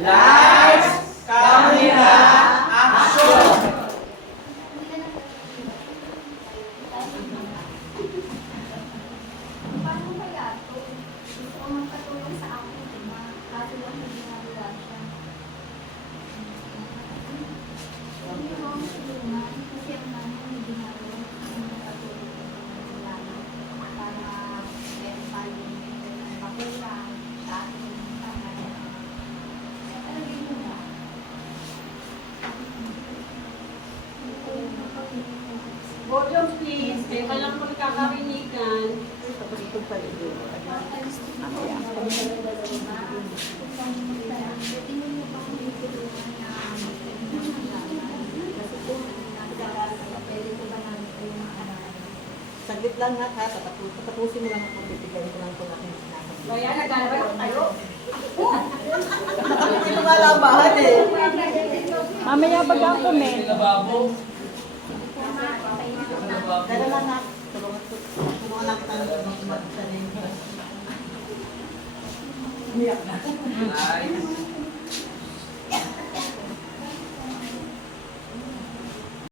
Lights, camera, action! Paano kaya ito? Gusto ko magpatulong sa akin, diba? Kaso lang hindi nabila siya. Hindi ko ako tulungan kasi ang namin hindi naroon yung magpatulong ng lalaki para meron tayong makulang sa ating pangalan. Sa talagang mo ba? Podium please, may walang magkakarinigan. Saglit lang ha, tapusin mo lang ako, bibigyan ko lang po natin sinasabi. Kaya naglalaro tayo. Hindi ko malabahan eh. Mamaya pag ang kumin. Dala lang ha, tulungan lang kita ng umat sa name. Lights,